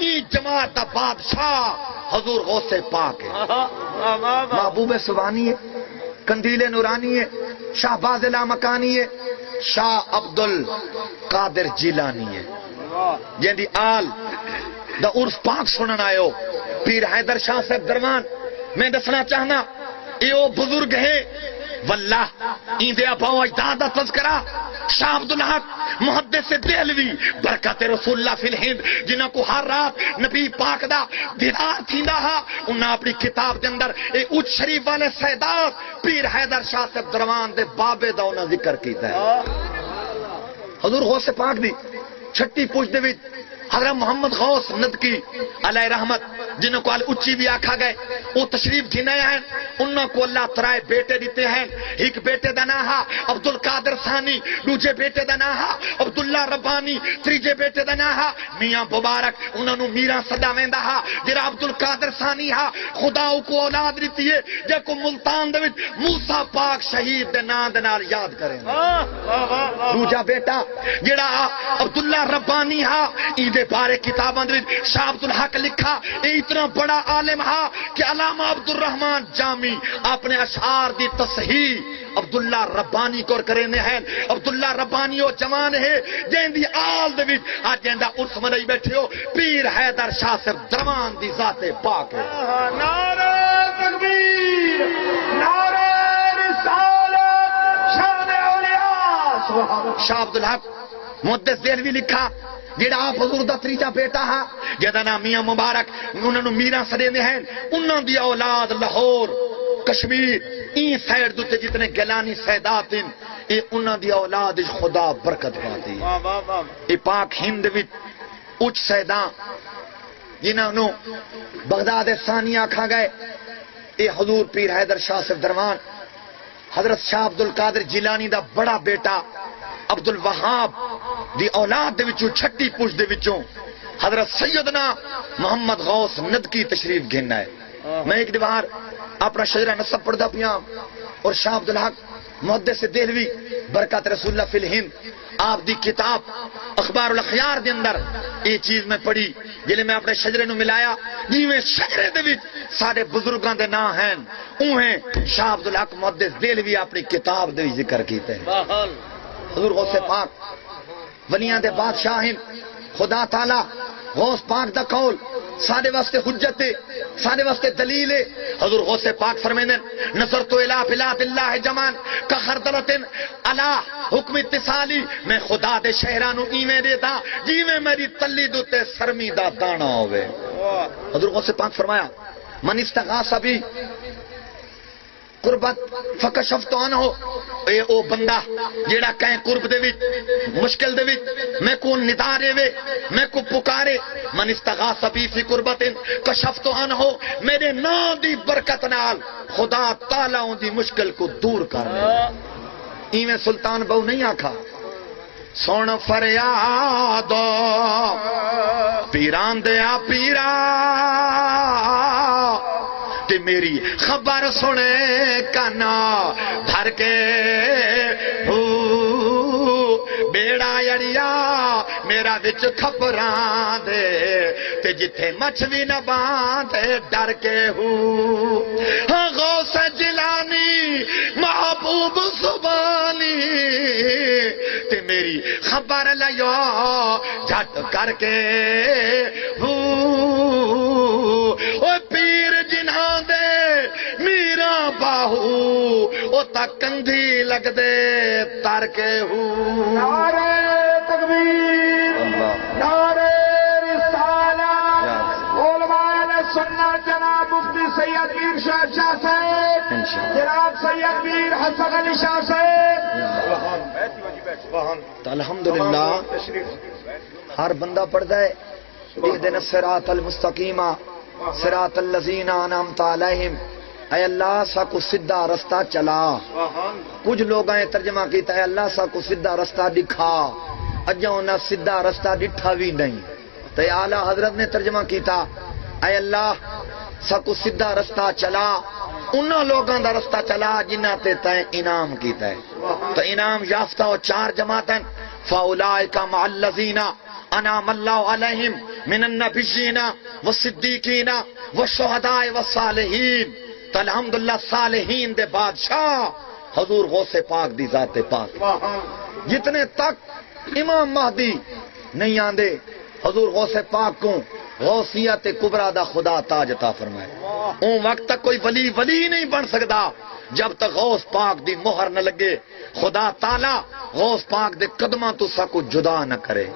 ای جماعت دا بادشاہ حضور غوث پاک ہے، محبوب سبحانی ہے، قندیل نورانی ہے، شہباز لامکانی ہے، شاہ عبد القادر جیلانی ہے، جن دی آل دا عرف پاک سنن آئے ہو پیر حیدر شاہ صاحب درمان. میں دسنا چاہنا یہ وہ بزرگ ہیں واللہ ایندے اباؤ اجداد دا تذکرہ شاہ عبدالحق محدث دہلوی برکت رسول اللہ فی الہند جنہاں کو ہر رات نبی پاک دا دیدار تھیندا ہا انہاں اپنی کتاب دے اندر اے اچ شریف والے سیدات پیر حیدر شاہ صاحب درمان دے بابے دا انہاں ذکر کیتا ہے. حضور غوث پاک دی چھٹی پوچھ دے وچ حضرت محمد غوث ندکی علیہ رحمت جنہوں کو اچھی بھی آکھا گئے وہ تشریف گھنے ہیں. انہوں کو اللہ ترائے بیٹے دیتے ہیں. ایک بیٹے دا نام ہے عبد القادر ثانی، دوسرے بیٹے دا نام ہے عبداللہ ربانی، تیجے بیٹے دا نام ہے میاں مبارک. انہوں نے میرا صدا ویندا ہے جڑا عبد القادر ثانی ہے خدا کو اولاد دیتی ہے جے کو ملتان دے وچ موسیٰ پاک شہید دے نام دے نال یاد کریں. دوجا بیٹا جڑا عبداللہ ربانی ہے ایدے بارے کتاباں دے وچ شاہ عبد الحق لکھا اے اتنا بڑا عالم ہے کہ علامہ عبد الرحمن جامی اپنے اشعار دی تصحیح عبداللہ ربانی کو کرنے ہیں. عبداللہ ربانی وہ جوان ہے جن دی آل دے وچ اج جندا عرس منائی بیٹھے ہو پیر حیدر شاہ صاحب درمان دی ذات پاک ہے. نعرہ تکبیر، نعرہ رسالت، شان اولیاء سبحان اللہ. شاہ عبدالحق محدث دہلوی لکھا جڑا آپ حضور دا تریجا بیٹا ہے جدا نام میاں مبارک انہوں نے میرا سدے دے ہیں. انہوں دی اولاد لاہور کشمیر این سائڈ دوتے جتنے گیلانی سیدات ہیں اے انہوں دی اولاد خدا برکت پاتی ہے. اے پاک ہند وچ اچ سیداں جنہوں نے بغداد ثانی آکھا گئے اے حضور پیر حیدر شاہ صاحب درمان حضرت شاہ عبد القادر جیلانی دا بڑا بیٹا عبد الوہاب دی اولاد دے وچوں چھٹی پوچھ دے وچوں حضرت سیدنا محمد غوث ندکی تشریف گھننا ہے. میں ایک دیوار اپنا شجرہ نسب پڑھدا پیاں اور شاہ عبدالحق محدث دہلوی برکات رسول اللہ فی الہند آپ دی کتاب اخبار الاخیار دے اندر یہ چیز میں پڑھی جلے میں اپنے شجرے نو ملایا جیویں شجرے دے وچ سارے بزرگاں دے نام ہیں اوہیں شاہ عبدالحق محدث دہلوی اپنی کتاب دے ذکر کیتے ہیں. حضور غوث پاک ولیاں دے بادشاہ ہیں. خدا تعالی غوث پاک دا قول سارے واسطے حجت ہے، سارے واسطے دلیل ہے. حضور غوث پاک فرمیندے نظر تو الہ بلاد اللہ جمان کا خردلتن علی حکم اتصالی میں خدا دے شہرانو ایویں دیتا جیویں میری تلی دوتے سرمی دا دانا ہوئے. حضور غوث پاک فرمایا من استغاث بھی قربت فکشفت عنہ اے او بندہ جیڑا کہیں قرب دے وچ مشکل دے وچ میں کو ندارے وے میں کو پکارے من استغاث بی فی قربت کشفت عنہ میرے نام دی برکت نال خدا تعالی ان دی مشکل کو دور کر لے. ایویں سلطان بہو نہیں آکھا سن فریاد پیران دیا پیرا تے میری خبر سنے کنا دھر کے بیڑا یڑیا میرا وچ کھپران دے تے جتھے مچھلی نہ باندھے ڈر کے غوث جیلانی محبوب سبحانی تے میری خبر لیو جھٹ کر کے او پیر جنہاں دے میرا باہو او تا کندھی لگ دے تر کے نعرہ تکبیر، نعرہ رسالت، علماء اہل سنت جناب مفتی سید میر شاہ شاہ صاحب، جناب سید میر حسن علی شاہ صاحب. تو الحمدللہ ہر بندہ پڑھتا ہے اہدنا الصراط المستقیم صراط الذین انعمت علیہم اے اللہ سا کو سیدھا رستہ چلا. کچھ لوگ ہیں ترجمہ کیتا ہے اللہ سا کو سیدھا رستہ دکھا اجا انہاں سیدھا رستہ ڈٹھا بھی نہیں. تو اعلی حضرت نے ترجمہ کیتا اے اللہ سا کو سیدھا رستہ چلا انہاں لوگاں دا رستہ چلا جنہاں تے تائیں انعام کیتا ہے. تو انعام یافتہ اور چار جماعتیں فاولائک مع الذین انعم اللہ علیہم من النبیین والصدیقین والشہداء والصالحین. تو الحمدللہ صالحین دے بادشاہ حضور غوث پاک دی ذات پاک. جتنے تک امام مہدی نہیں آندے حضور غوث پاک کو غوثیت کبریٰ دا خدا تاج عطا فرمائے. اون وقت تک کوئی ولی نہیں بن سکتا جب تک غوث پاک دی مہر نہ لگے. خدا تعالی غوث پاک دے قدماں تو سا کو جدا نہ کرے.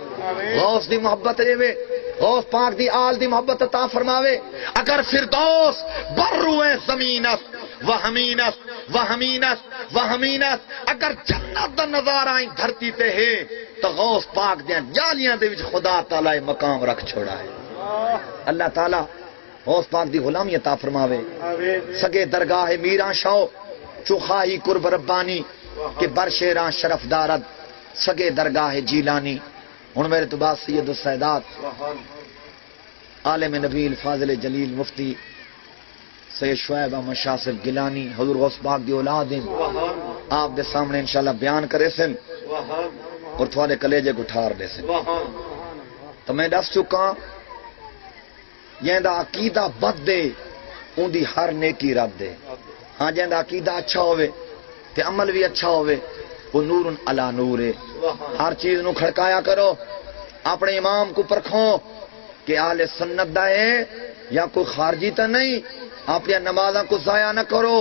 غوث دی محبت دے، غوث پاک دی آل دی محبت عطا فرماوے. اگر فردوس بروئے زمینت وہمینت وہمینت وہمینت، اگر جنت دا نظارہ دھرتی تے ہے تو غوث پاک دیاں جالیاں دے وچ خدا تعالی مقام رکھ چھوڑا ہے. اللہ تعالی غوث پاک دی غلامی عطا فرماوے. سگے درگاہ میراں شاہ چوخائی قرب ربانی کہ برشیراں شرف دارد سگے درگاہ جیلانی. ہن میرے تو بعد سید السادات عالم نبیل فاضل جلیل مفتی سید شعیب احمد شاہ صاحب گیلانی حضور غوث پاک دی اولاد ہیں. آپ دے سامنے انشاءاللہ بیان کرے سن اور تھوڑے کلیجے کو ٹھار دے سن. تو میں دس چکا یہ دا عقیدہ بد دے ان دی ہر نیکی رد دے. ہاں جہاں دا عقیدہ اچھا ہوئے تے عمل بھی اچھا ہوئے وہ نور علی نور ہے. ہر چیز نو کھڑکایا کرو، اپنے امام کو پرکھو کہ اہل سنت دا ہے یا کوئی خارجی تا نہیں. اپنی نمازاں کو ضائع نہ کرو.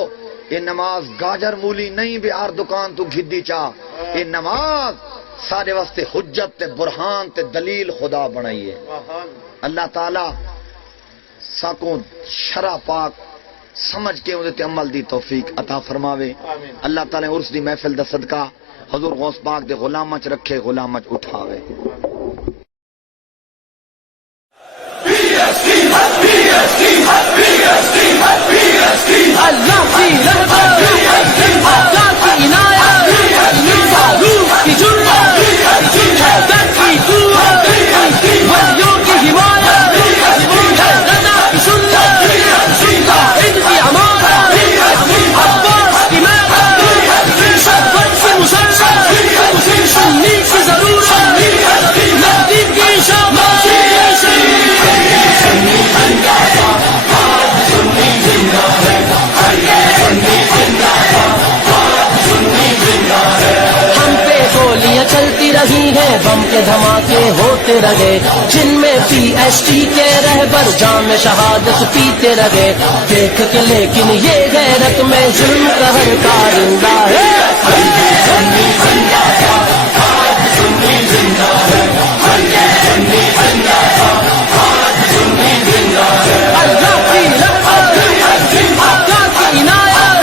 یہ نماز گاجر مولی نہیں بھی ہر دکان تو گھدی چاہ. یہ نماز سارے واسطے حجت تے برہان تے دلیل خدا بنائی ہے. اللہ تعالی ساکوں شرع پاک سمجھ کے اندے تے عمل دی توفیق عطا فرماوے. اللہ تعالی عرس دی محفل دا صدقہ حضور غوث پاک دے غلامہ چ رکھے، غلامہ چ اٹھاوے. اللہ کی رحمت، اللہ کی عنایت، روح کی جرأت، حیدر کی قوت، ولیوں کی حمایت، رضا کی سنت، ان کی امانت، عباس کی محبت، شفقت سے مسلسل، سنی کی ضرورت، مہدی کی شامت. چلتی رہی ہیں، بم کے دھماکے ہوتے رہے، جن میں پی ایس ٹی کے رہبر جام شہادت پیتے رہے. دیکھ کے لیکن یہ غیرت میں ظلم کا ہر کارندہ ہے. اللہ کی رحمت، اللہ کی عنایت،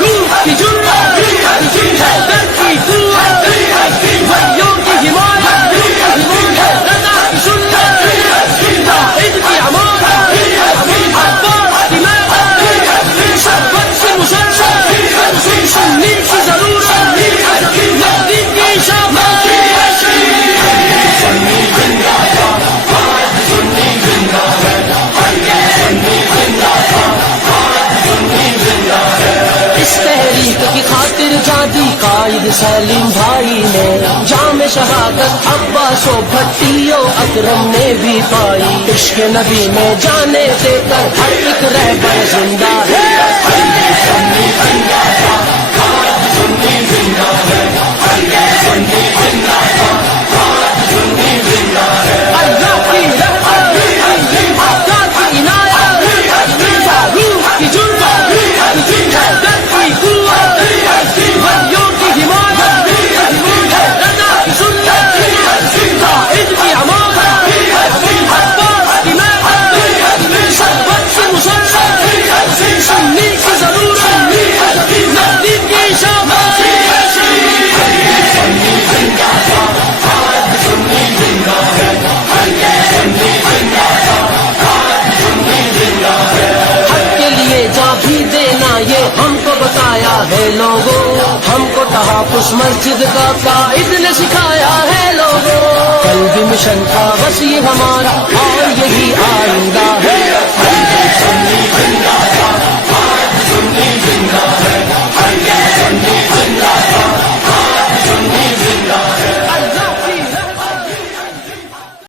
روح کی جرأت، حیدر کی قوت، ولیوں کی حمایت، رضا کی سنت، ان کی امانت، عباس کی محبت، شفقت سے مسلسل، سنی کی ضرورت، مہدی کی شامت. اس تحریک کی خاطر جادی قائد سلیم بھائی نے جام شہادت عباس و بھٹیو اکرم نے بھی پائی. عشق نبی میں جانے دے کر ہر ایک رہبر زندہ ہے. اللہ کی رحمت، اللہ کی عنایت، روح کی جرأت، حیدر کی قوت، ولیوں کی حمایت، رضا کی سنت، ان کی امانت، عباس کی محبت، شفقت سے مسلسل، سنی کی ضرورت، مہدی کی شامت. ہم کو بتایا ہے لوگوں، ہم کو تحفظ مسجد کا قائد نے سکھایا ہے لوگوں. کل بھی مشن تھا بس یہ ہمارا اور یہی آئندہ ہے.